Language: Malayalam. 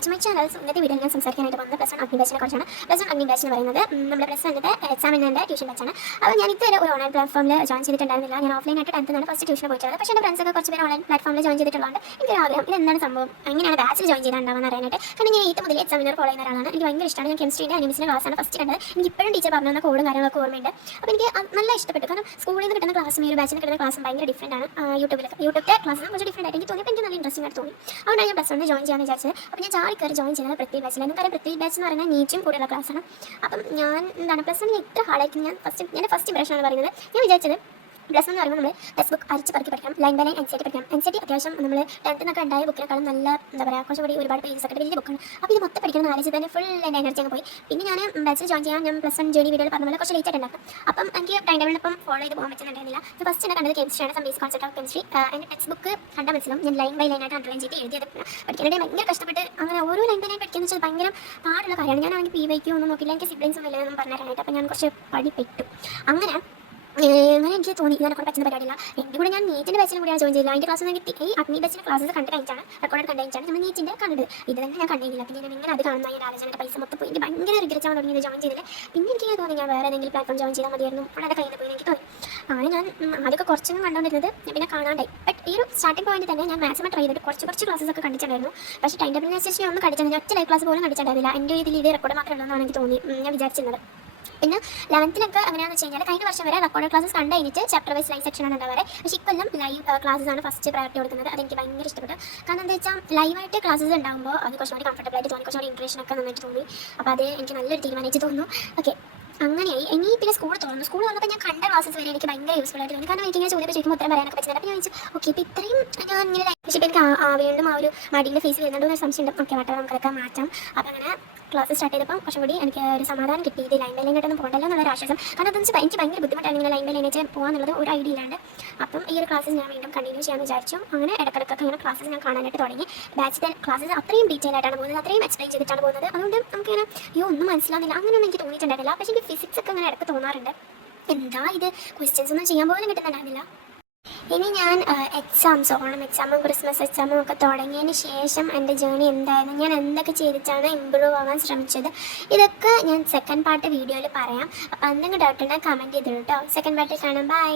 Back to my channel. ഇന്നത്തെ വീഡിയോ ഞാൻ സംസാരിക്കാനായിട്ട് വന്നത് പ്ലസ് 1 അഗ്നി ബാച്ചിനെ കുറിച്ചാണ്. പ്ലസ് 1 അഗ്നി ബാച്ച് എന്ന് പറയുന്നത് നമ്മുടെ പ്ലസ് 1 എക്സാമിൻ്റെ ട്യൂഷൻ ബാച്ചാണ്. അപ്പോൾ ഞാൻ ഇതുവരെ ഒരു ഓൺലൈൻ പ്ലാറ്റ്ഫോമിൽ ജോയിൻ ചെയ്തിട്ടുണ്ടായിരുന്നില്ല. ഞാൻ ഓഫ്ലൈനായിട്ട് 10th നിന്നാണ് ഫസ്റ്റ് ട്യൂഷന് പോയിട്ടുള്ളത്. പക്ഷേ എൻ്റെ ഫ്രണ്ട്സൊക്കെ കുറച്ച് പേര് ഓൺലൈൻ പ്ലാറ്റ്ഫോമിൽ ജോയിൻ ചെയ്തിട്ടുള്ളതുകൊണ്ട് എനിക്ക് ആഗ്രഹം ഇത് എന്താണ് സംഭവം, എങ്ങനെയാണ് ബാച്ചിൽ ജോയിൻ ചെയ്തിട്ടുണ്ടാവുമെന്ന് അറിയാനായിട്ട്. കാരണം ഞാൻ 8 മുതൽ എക്സാമിനർ ഫോളോ ചെയ്യുന്ന ഒരാളാണ്. എനിക്ക് ഭയങ്കര ഇഷ്ടമാണ്. ഞാൻ കെമിസ്ട്രീൻ്റെ അനിമിസിൻ്റെ ക്ലാസ്സാണ് ഫസ്റ്റ് കണ്ടത്. എനിക്ക് ഇപ്പോഴും ടീച്ചർ പറഞ്ഞു തന്ന കോഡും കാര്യങ്ങളൊക്കെ ഓർമ്മയുണ്ട്. അപ്പോൾ എനിക്ക് നല്ല ഇഷ്ടപ്പെട്ടു. കാരണം സ്കൂളിൽ നിന്ന് കിട്ടുന്ന ക്ലാസ്സും ഈ ഒരു ബാച്ചിൽ കിട്ടുന്ന ക്ലാസ്സും ഭയങ്കര ഡിഫറൻ്റ് ആണ്. യൂട്യൂബിലെ ക്ലാസ്സും കുറച്ച് ഡിഫറൻ്റ് ആയിട്ട് എനിക്ക് തോന്നിയപ്പോൾ എനിക്ക് നല്ല ഇൻട്രസ്റ്റിംഗ് ആയിട്ട് തോന്നി. അതുകൊണ്ടാണ് ഞാൻ പ്ലസ് 1 ജോയിൻ ചെയ്യാൻ വിചാരിച്ചത്. അപ്പോൾ ഞാൻ ചാടി കയറി ജോയിൻ ചെയ്യുന്നത് പൃഥ്വി ബാച്ചിൽ. എനിക്കറിയാം പൃഥ്വി ബാച്ച് എന്ന് പറയുന്നത് നീറ്റും കൂടെയുള്ള ക്ലാസ്സാണ്. അപ്പം ഞാൻ എന്താണ് പ്ലസ് 1 ഇത്ര ഹാർഡായിട്ട് എൻ്റെ ഫസ്റ്റ് ഇംപ്രഷനാണ് പറയുന്നത്. ഞാൻ വിചാരിച്ചത് പ്ലസ് 1 എന്ന് പറയുമ്പോൾ നമ്മൾ ടെക്സ്റ്റ് ബുക്ക് അരിച്ച് പറക്കി പഠിക്കണം, ലൈൻ ബൈ ലൈൻ എൻസിറ്റി പഠിക്കണം. എൻസിറ്റി അത്യാവശ്യം നമ്മൾ 10th നിന്നൊക്കെ ഉണ്ടായ ബുക്കിനേക്കാളും നല്ല എന്താ പറയുക കുറച്ചുകൂടി ഒരുപാട് പേജസ് ഒക്കെ വലിയ ബുക്കാണ്. അപ്പോൾ ഇത് മൊത്തം പഠിക്കണം എന്ന് ആലോചിച്ച് തന്നെ ഫുൾ എൻ്റെ എനർജി അങ്ങ് പോയി. പിന്നെ ഞാൻ ബാച്ചിൽ ജോയിൻ ചെയ്യാൻ ഞാൻ പ്ലസ് 1 ജേണി വീഡിയോയിൽ പറഞ്ഞ പോലെ കുറച്ച് ലേറ്റ് ആയിട്ടുണ്ടാക്കും. അപ്പം എനിക്ക് ടൈം ടേബിളിനൊപ്പം ഫോളോ ചെയ്ത് പോകാൻ പറ്റുന്നുണ്ടായിരുന്നില്ല. ഞാൻ ഫസ്റ്റ് തന്നെ കണ്ടത് കെമിസ്ട്രിയാണ്, some basic concept of chemistry. എൻ്റെ ടെക്സ്റ്റ് ബുക്ക് കണ്ടാൽ മനസ്സിലാവും ഞാൻ ലൈൻ ബൈ ലൈനായിട്ട് അണ്ടർലൈൻ ചെയ്ത് എഴുതിയത് പഠിക്കാനായിട്ട് ഭയങ്കര കഷ്ടപ്പെട്ട് അങ്ങനെ ഓരോ ലൈൻ ബൈ ലൈൻ പഠിക്കുന്നത് വെച്ചാൽ ഭയങ്കര പാടുള്ള കാര്യമാണ്. ഞാൻ അവൻ്റെ PYQ ഒന്നും നോക്കില്ല, എനിക്ക് സിബ്ലിങ്സും ഇല്ലെന്നും പറഞ്ഞാനായിട്ട്. അപ്പോൾ ഞാൻ കുറച്ച് പടിപ്പെട്ടു. അങ്ങനെ എനിക്ക് തോന്നി ഇതിനെ കൊണ്ട് പറ്റുന്ന പരിപാടിയില്ല. എൻ്റെ കൂടെ ഞാൻ നീറ്റിൻ്റെ ബാച്ചിലും കൂടെ ജോയിൻ ചെയ്തില്ല. അതിൻ്റെ ക്ലാസ് കിട്ടി ഈ അഗ്നി ബാച്ചിൻ്റെ ക്ലാസ്സസ് കണ്ട് കഴിഞ്ഞാണ് റെക്കോർഡ് കണ്ട് കഴിഞ്ഞാണ് നമ്മൾ നീറ്റിൻ്റെ കണ്ടത്. ഇത് തന്നെ ഞാൻ കണ്ടില്ല. പിന്നെ ഞാൻ ഇങ്ങനെ അത് കാണുന്ന ഞാൻ ആലോചന പൈസ മൊത്തം പോയി എനിക്ക് ഭയങ്കര റിഗ്രറ്റാണ് തുടങ്ങിയത് ജോയിൻ ചെയ്തില്ല. പിന്നെ എനിക്ക് തോന്നി ഞാൻ വേറെ ഏതെങ്കിലും പ്ലാറ്റ്ഫോം ജോയിൻ ചെയ്താൽ മതിയായിരുന്നു. വളരെ കയ്യിൽ പോയി എനിക്ക് തോന്നി. അങ്ങനെ ഞാൻ ആദ്യമൊക്കെ കുറച്ചൊന്നും കണ്ടുകൊണ്ടിരുന്നത് പിന്നെ കാണാണ്ടായി. ബട്ട് ഈ ഒരു സ്റ്റാർട്ടിംഗ് പോയിന്റ് തന്നെ ഞാൻ മാക്സിമം ട്രൈ ചെയ്തിട്ട് കുറച്ച് ക്ലാസ്സസ് ഒക്കെ കണ്ടിട്ടുണ്ടായിരുന്നു. പക്ഷേ ടൈം ടേബിളിനനുസരിച്ച് ഞാൻ ഒന്നും കണ്ടിട്ടില്ല. ഒറ്റ ലൈവ് ക്ലാസ് പോലും കണ്ടിട്ടുണ്ടായിരുന്നില്ല. എൻ്റെ ഇതിൽ ഇത് റെക്കോർഡ് മാത്രമേ ഉള്ളതെന്നാണ് എനിക്ക് തോന്നി ഞാൻ വിചാരിച്ചിരുന്നത്. പിന്നെ 11th എങ്ങനെയാണെന്ന് വെച്ച് കഴിഞ്ഞാൽ കഴിഞ്ഞ വർഷം വരെ റെക്കോർഡ് ക്ലാസ്സസ് കണ്ട് കഴിഞ്ഞിട്ട് ചാപ്റ്റർ വൈസ് ലൈവ് സെക്ഷനാണ് ഉണ്ടാവാറ്. പക്ഷേ ഇക്കൊല്ലം ലൈവ് ക്ലാസ്സസ് ആണ് ഫസ്റ്റ് പ്രയോറിറ്റി കൊടുക്കുന്നത്. അതെനിക്ക് ഭയങ്കര ഇഷ്ടപ്പെട്ടു. കാരണം എന്താ വെച്ചാൽ ലൈവായിട്ട് ക്ലാസ്സസ് ഉണ്ടാകുമ്പോൾ അത് കുറച്ചുകൂടി കംഫർട്ടബിൾ ആയിട്ട് തോന്നി, കുറച്ചുകൂടി ഇംപ്രഷൻ ഒക്കെ നന്നായിട്ട് തോന്നി. അപ്പോൾ അത് എനിക്ക് നല്ലൊരു തീരുമാനിച്ച് തോന്നുന്നു. ഓക്കെ, അങ്ങനെയായി. ഇനി പിന്നെ സ്കൂൾ വന്നപ്പോൾ ഞാൻ കണ്ട ക്ലാസ്സസ് വരെ എനിക്ക് ഭയങ്കര യൂസ്ഫുൾ ആയിട്ട് തോന്നി. കാരണം എനിക്ക് ഇങ്ങനെ ചോദിക്കുമ്പോൾ ഉത്തരം പറയാനൊക്കെ പറ്റുന്നത്. അപ്പോൾ ഞാൻ ചോദിച്ചു ഓക്കെ ഇപ്പോൾ ഇത്രയും ഞാൻ ഇങ്ങനെ പക്ഷേ എനിക്ക് വീണ്ടും ആ ഒരു മടിൻ്റെ ഫേസ് വരുന്നുണ്ടോ എന്നൊരു സംശയമുണ്ട്. ഓക്കെ വാട്ടെ നമുക്കൊക്കെ മാറ്റാം. അപ്പോൾ അങ്ങനെ ക്ലാസ് സ്റ്റാർട്ട് ചെയ്തപ്പോൾ കുറച്ചും കൂടി എനിക്ക് ഒരു സമാധാനം കിട്ടി. ഇത് ലൈൻ ബൈ ലൈനായിട്ടൊന്നും പോകണ്ടല്ലോ എന്നുള്ളൊരു ആശ്വാസം. കാരണം അതെന്ന് വെച്ചാൽ എനിക്ക് ഭയങ്കര ബുദ്ധിമുട്ടാണ് ഇങ്ങനെ ലൈൻ ബൈ ലൈനായിട്ട് പോകാന്നുള്ളത് ഒരു ഐഡിയ ഇല്ലാണ്ട്. അപ്പം ഈ ഒരു ക്ലാസ്സസ് ഞാൻ വീണ്ടും കണ്ടിന്യൂ ചെയ്യാൻ വിചാരിച്ചു. അങ്ങനെ ഇടയ്ക്കിടയ്ക്കൊക്കെ ഇങ്ങനെ ക്ലാസ്സസ് ഞാൻ കാണാനായിട്ട് തുടങ്ങി. ബാച്ചിലെ ക്ലാസ്സസ് അത്രയും ഡീറ്റെയിൽ ആയിട്ടാണ് പോകുന്നത്, അത്രയും എക്സ്പ്ലെയിൻ ചെയ്തിട്ടാണ് പോകുന്നത്. അതുകൊണ്ട് നമുക്കിങ്ങനെ ഒന്നും മനസ്സിലാവുന്നില്ല അങ്ങനെയൊന്നും എനിക്ക് തോന്നിയിട്ടുണ്ടായിരുന്നില്ല. പക്ഷേ എനിക്ക് ഫിസിക്സ് ഒക്കെ അങ്ങനെ ഇടയ്ക്ക് തോന്നാറുണ്ട്. എന്താ ഇത് ക്വസ്റ്റ്യൻസ് ഒന്നും ചെയ്യാൻ പോലും കിട്ടുന്നുണ്ടായിരുന്നില്ല. ഇനി ഞാൻ ഓണം എക്സാമും ക്രിസ്മസ് എക്സാമും ഒക്കെ തുടങ്ങിയതിന് ശേഷം എൻ്റെ ജേണി എന്തായിരുന്നു, ഞാൻ എന്തൊക്കെ ചെയ്തിട്ടാണ് ഇമ്പ്രൂവ് ആവാൻ ശ്രമിച്ചത്, ഇതൊക്കെ ഞാൻ സെക്കൻഡ് പാർട്ട് വീഡിയോയിൽ പറയാം. അപ്പോൾ എന്തെങ്കിലും ഡൗട്ട് ഉണ്ടെങ്കിൽ കമൻറ്റ് ചെയ്തിട്ട് കേട്ടോ. സെക്കൻഡ് പാർട്ടിൽ കാണാം. ബൈ.